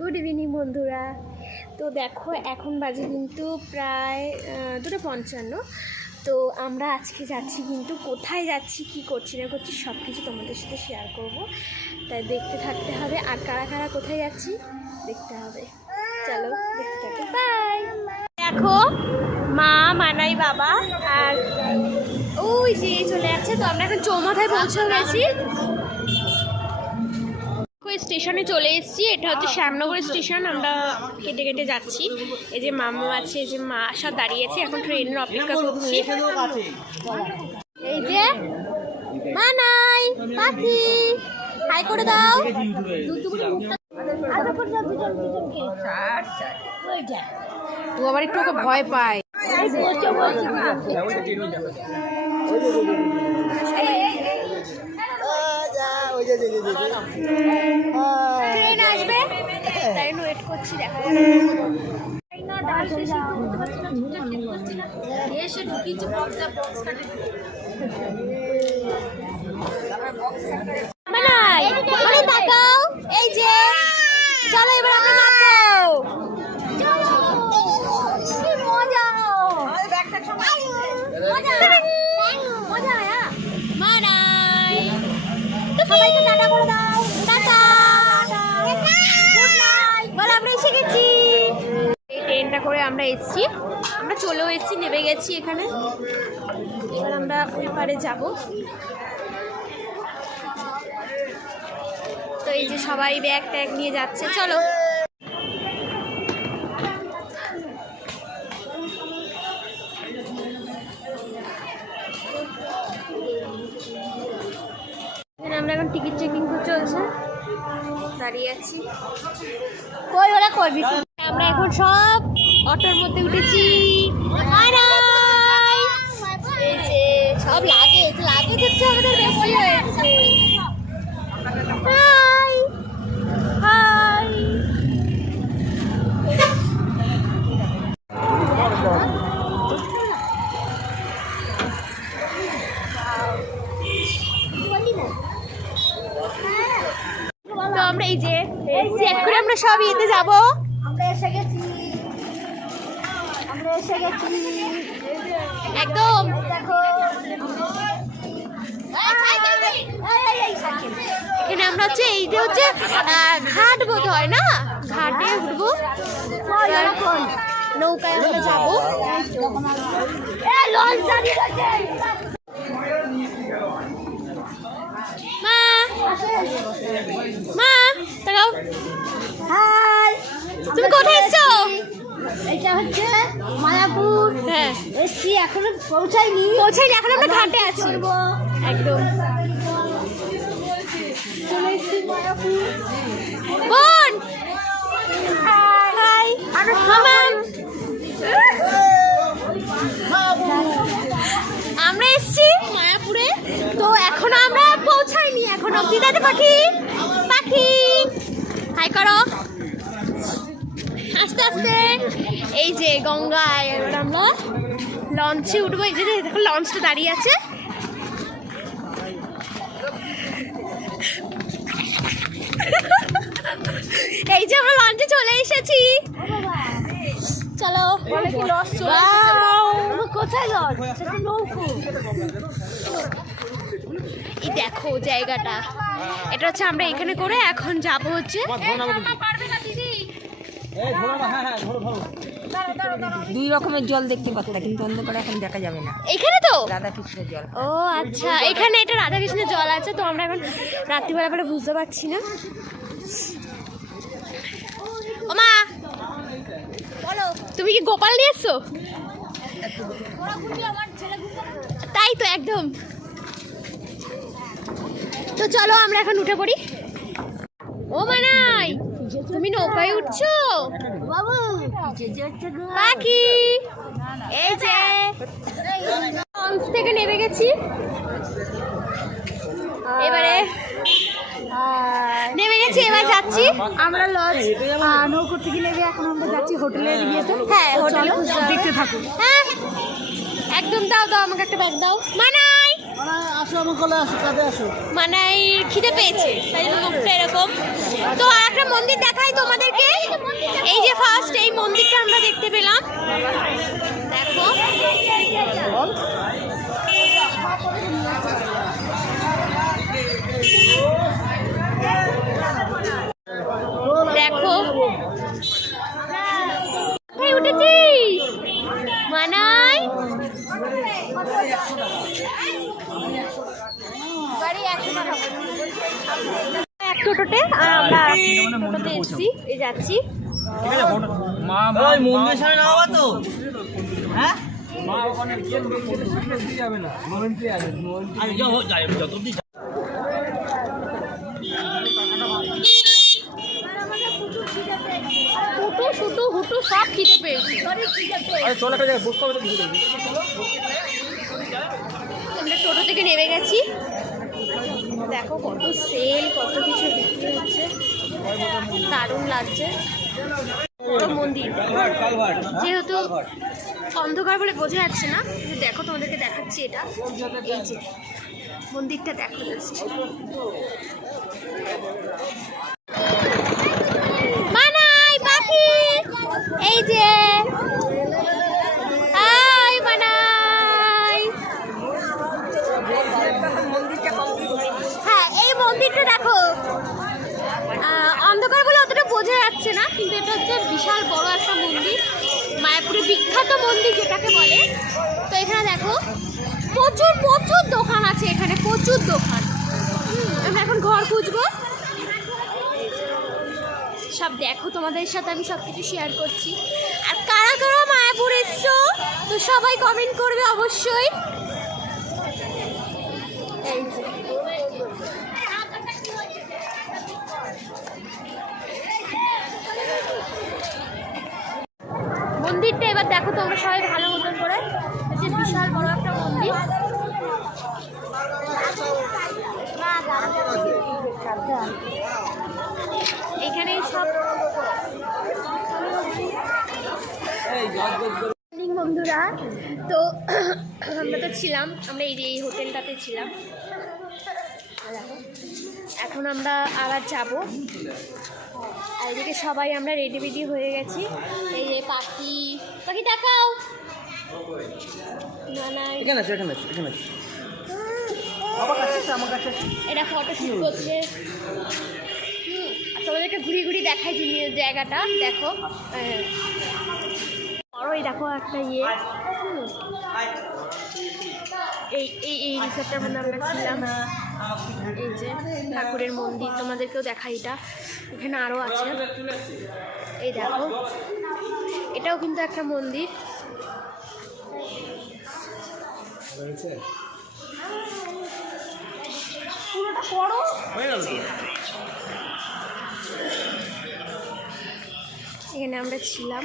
Good evening বন্ধুরা। তো দেখো এখন বাজে কিন্তু প্রায় 2:55। তো আমরা আজকে যাচ্ছি, কিন্তু কোথায় যাচ্ছি, কি করছি না করছি সব কিছু তোমাদের সাথে শেয়ার করব। তাই দেখতে থাকতে হবে, আর কারা কারা কোথায় যাচ্ছি দেখতে হবে। চলো দেখতে থাকো, বাই। দেখো মা, মানাই, বাবা আর ওই যে চলে যাচ্ছে। তো আমরা এখন চৌমাথায় পৌঁছে গেছি, স্টেশনে চলে এসেছি। এটা হচ্ছে শ্যামনগর স্টেশন। আমরা কেটে কেটে যাচ্ছি। এই যে মামু আছে, এই যে মা সব দাঁড়িয়েছে, এখন ট্রেনের অপেক্ষা করছি। এই যে মানাই, পাখি, হাই করে দাও। ও আবার একটু ওকে ভয় পায়। ট্রেন আসবে তাই ওয়েট করছি, দেখা তাকাও। এই যে চলো এবার আমরা নাচবো। সবাইকে টাটা করে দাও। টাটা, বলো আমরা এসে গেছি। এই ট্রেনটা করে আমরা এসেছি, আমরা চলেও এসেছি, নেমে গেছি এখানে। এবার আমরা ওই পারে যাব। তো এই যে সবাই ব্যাগ ট্যাগ নিয়ে যাচ্ছে, চলো। আমরা এখন টিকিট চেকিং চলছে, দাঁড়িয়ে আছি। কই ওরা কই বেশি। আমরা এখন সব অটোর মধ্যে উঠেছি। এই যে সব লাগেজ হচ্ছে আমাদের বেশি হয়েছে। High high. তো আমরা এই যে চেক করে আমরা সব ইয়েতে যাবো। আমরা এসে গেছি একদম। এখানে আমরা হচ্ছে এই যে হচ্ছে ঘাট বোধ হয় না, ঘাটে উঠবো, নৌকায় আমরা যাবো। মা তাকাও। হাই, তুমি কোথায় এসছো? এটা হচ্ছে মায়াপুর। হ্যাঁ এসছি, এখনো পৌঁছাইনি, এখন আমরা ঘাটে আছি একদম। চলে এসছি মায়াপুর। বোন হাই, আমরা এসছি মায়াপুরে। তো এখনো আমরা পৌঁছাইনি, এখন অব্দি। দাদা পাখি, পাখি হাই করো। আস্তে আস্তে এই যে গঙ্গায় এবার আমরা লঞ্চে উঠবো। এই যে দেখো লঞ্চটা দাঁড়িয়ে আছে। এই যে আমরা লঞ্চে চলে এসেছি, চলো। কোথায় এই দেখো জায়গাটা, এটা হচ্ছে আমরা এখানে করে এখন যাবো হচ্ছে। দুই রকমের জল দেখতে পাচ্ছি, কিন্তু অন্ধকারে এখন দেখা যাবে না। এখানে তো রাধাকৃষ্ণের জল। ও আচ্ছা, এখানে এটা রাধাকৃষ্ণের জল আছে। তো আমরা এখন রাত্রিবেলা পরে বুঝতে পারছি না। ও মা বলো, তুমি কি গোপাল নিয়ে এসছো? তাই তো একদম। তো চলো আমরা এখন উঠে পড়ি। ও মানাই, তুমি নৌকায় উঠছো? বাবু পাখি, এই যে লঞ্চ থেকে নেমে গেছি। এবারে এবার যাচ্ছি আমরা লঞ্চ নৌকো থেকে নেমে এখন আমরা যাচ্ছি হোটেলের ইয়েতে। হ্যাঁ হোটেলে দেখতে থাকো। হ্যাঁ একদম। দাও আমাকে একটা ব্যাগ দাও। মানাই আসো আমার গলে আসো, কাঁধে আসো। মানে খিদে পেয়েছে তাই জন্য মুখটা এরকম। তো আর একটা মন্দির দেখাই তোমাদেরকে। এই যে ফার্স্ট এই মন্দিরটা আমরা দেখতে পেলাম, দেখো। দেখো কোথায় উঠেছিস মানাই? এক টোটোতে আর আমরা টোটোতে এসেছি, এই যাচ্ছি। মন্দির সামনে নামাবো তো? হ্যাঁ হুটু শুটু হুটু সব খিদে পেয়েছি। আমরা টোটো থেকে নেমে গেছি, দেখো কত সেল, কত কিছু বিক্রি হচ্ছে, দারুণ লাগছে। বড় মন্দির, যেহেতু অন্ধকার বলে বোঝা যাচ্ছে না, কিন্তু দেখো তোমাদেরকে দেখাচ্ছি। এটা এই যে মন্দিরটা দেখো, জাস্ট মানাই পাখি, এই যে হাই মানাই। হ্যাঁ এই মন্দিরটা দেখো, অন্ধকার বলে অতটা বোঝা যাচ্ছে না, কিন্তু এটা হচ্ছে বিশাল বড় একটা মন্দির, মায়াপুরের বিখ্যাত মন্দির যেটাকে বলে। তো এখানে দেখো প্রচুর প্রচুর দোকান আছে, এখানে প্রচুর দোকান। আমরা এখন ঘর খুঁজবো, সব দেখো তোমাদের সাথে আমি সব কিছু শেয়ার করছি। আর কারা কারা মায়াপুর এসছো তো সবাই কমেন্ট করবে অবশ্যই। এই যে মন্দিরটা এবার দেখো তোমরা সবাই ভালো মতন করে, যে বিশাল বড় একটা মন্দির। এখানে সব বন্ধুরা, তো আমরা তো ছিলাম, আমরা এই যে এই হোটেলটাতে ছিলাম। এখন আমরা আবার যাব, আর এদিকে সবাই আমরা রেডি বেডি হয়ে গেছি। এই যে পাখি পাখি দেখাও, না না এটা ফটোশুট করছে। তোমাদেরকে ঘুরি ঘুরি দেখাই জায়গাটা দেখো। বড়ই দেখো একটা ইয়ে, এই এই এই রিসোর্টটার মধ্যে আমরা ছিলাম। এই যে ঠাকুরের মন্দির, তোমাদেরকেও দেখাই, এটা এখানে আরও আছে। এই দেখো এটাও কিন্তু একটা মন্দির। পুরোটা বড়। এখানে আমরা ছিলাম।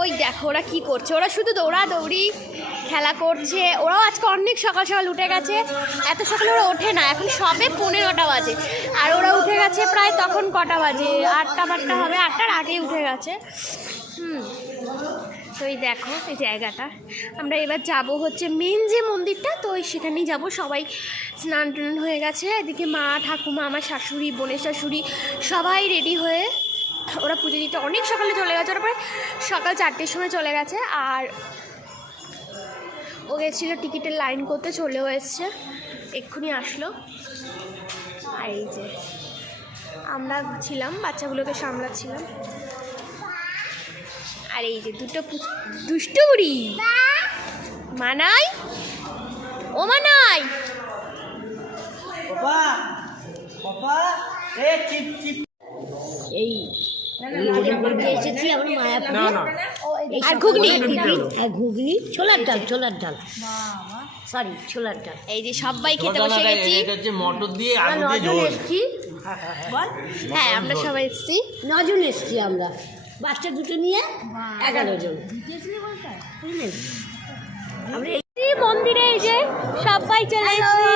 ওই দেখো ওরা কি করছে, ওরা শুধু দৌড়াদৌড়ি খেলা করছে। ওরাও আজকে অনেক সকাল সকাল উঠে গেছে, এত সকালে ওরা ওঠে না, এখন সবে 15টা বাজে, আর ওরা উঠে গেছে প্রায় তখন কটা বাজে, 8টা হবে, 8টার আগেই উঠে গেছে। তো এই দেখো এই জায়গাটা, আমরা এবার যাব হচ্ছে মেন যে মন্দিরটা, তো সেখানেই যাব। সবাই স্নান টান হয়ে গেছে, এদিকে মা ঠাকুমা আমার শাশুড়ি বোনের শাশুড়ি সবাই রেডি হয়ে ওরা পুজো দিতে অনেক সকালে চলে গেছে, ওরা প্রায় সকাল 4টের সময় চলে গেছে। আর ও গেছিলো টিকিটের লাইন করতে, চলেও এসছে, এক্ষুনি আসলো। আর এই যে আমরা ছিলাম, বাচ্চাগুলোকে সামলাচ্ছিলাম। আর এই যে দুটো দুষ্টু বুড়ি, মানাই ও মানাই, এই আর ঘুগনি, ঘুগনি, ছোলার ডাল, ছোলার ডাল, সরি ছোলার ডাল। এই যে সবাই খেতে বসে গেছি। মটর দিয়ে আলু দিয়ে ঝোল। হ্যাঁ আমরা সবাই এসেছি, 9 জন এসছি আমরা, বাচ্চা দুটো নিয়ে 11 জন। আমরা এই মন্দিরে এই যে সবাই চলে এসেছি,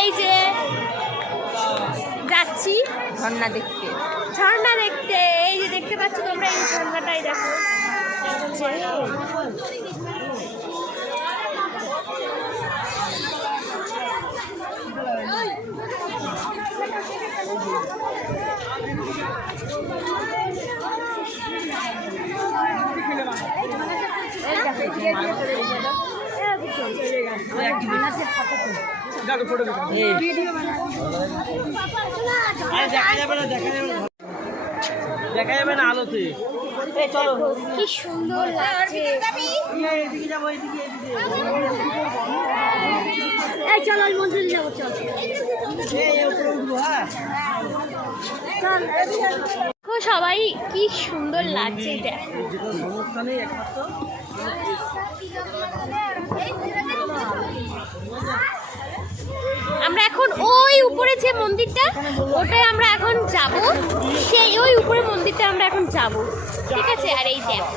এই যে যাচ্ছি ঝর্ণা দেখতে, ঝর্ণা দেখতে। এই যে দেখতে পাচ্ছ তোমরা, এই ঝর্ণাটাই দেখো। দেখা যাবে না আলোতে। চলো কি সুন্দর লাগছে। এইদিকে যাবো, এইদিকে এই চল ওই মন্দিরে যাবো, চল দেখো সবাই কি সুন্দর লাগছে, দেখো। সমস্যা নেই একমাত্র। আমরা এখন ওই উপরে যে মন্দিরটা, ওটাই আমরা এখন যাব। সেই ওই উপরে মন্দিরটা আমরা এখন যাব, ঠিক আছে? আর এই দেখো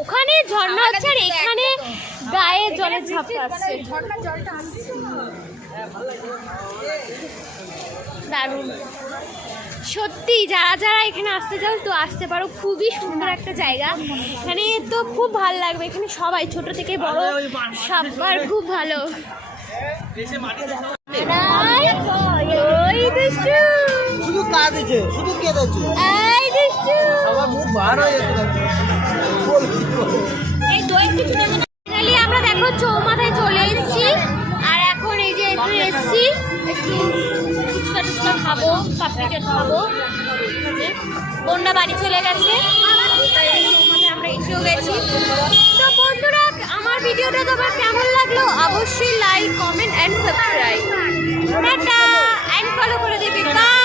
ওখানে ঝর্ণা হচ্ছে আর এখানে গায়ে জলের ঝাপটা আসছে। দারুণ সত্যি, যারা যারা এখানে আসতে চাও তো আসতে পারো, খুবই সুন্দর একটা জায়গা। এখানে তো খুব ভালো লাগবে, এখানে সবাই ছোট থেকে বড় সবার খুব ভালো। ওই দুষ্টু, শুধু কাজ দিচ্ছে, শুধু কে দিচ্ছে, এই দুষ্টু, আমার মুখ বার হয়ে যাচ্ছে। ফাইনালি আমরা দেখো চৌমাথায় চলে এসেছি। আর এখন এই যে একটু এসেছি, একটু ফুচকা টুচকা খাবো, পাপড়ি চাট খাবো। বোনরা বাড়ি চলে গেছে, তাই চৌমাথায় আমরা এসেও গেছি। তো বন্ধুরা, আমার ভিডিওটা তোমার কেমন লাগলো অবশ্যই like, comment and subscribe, tata, and follow করে দিবি। বাই।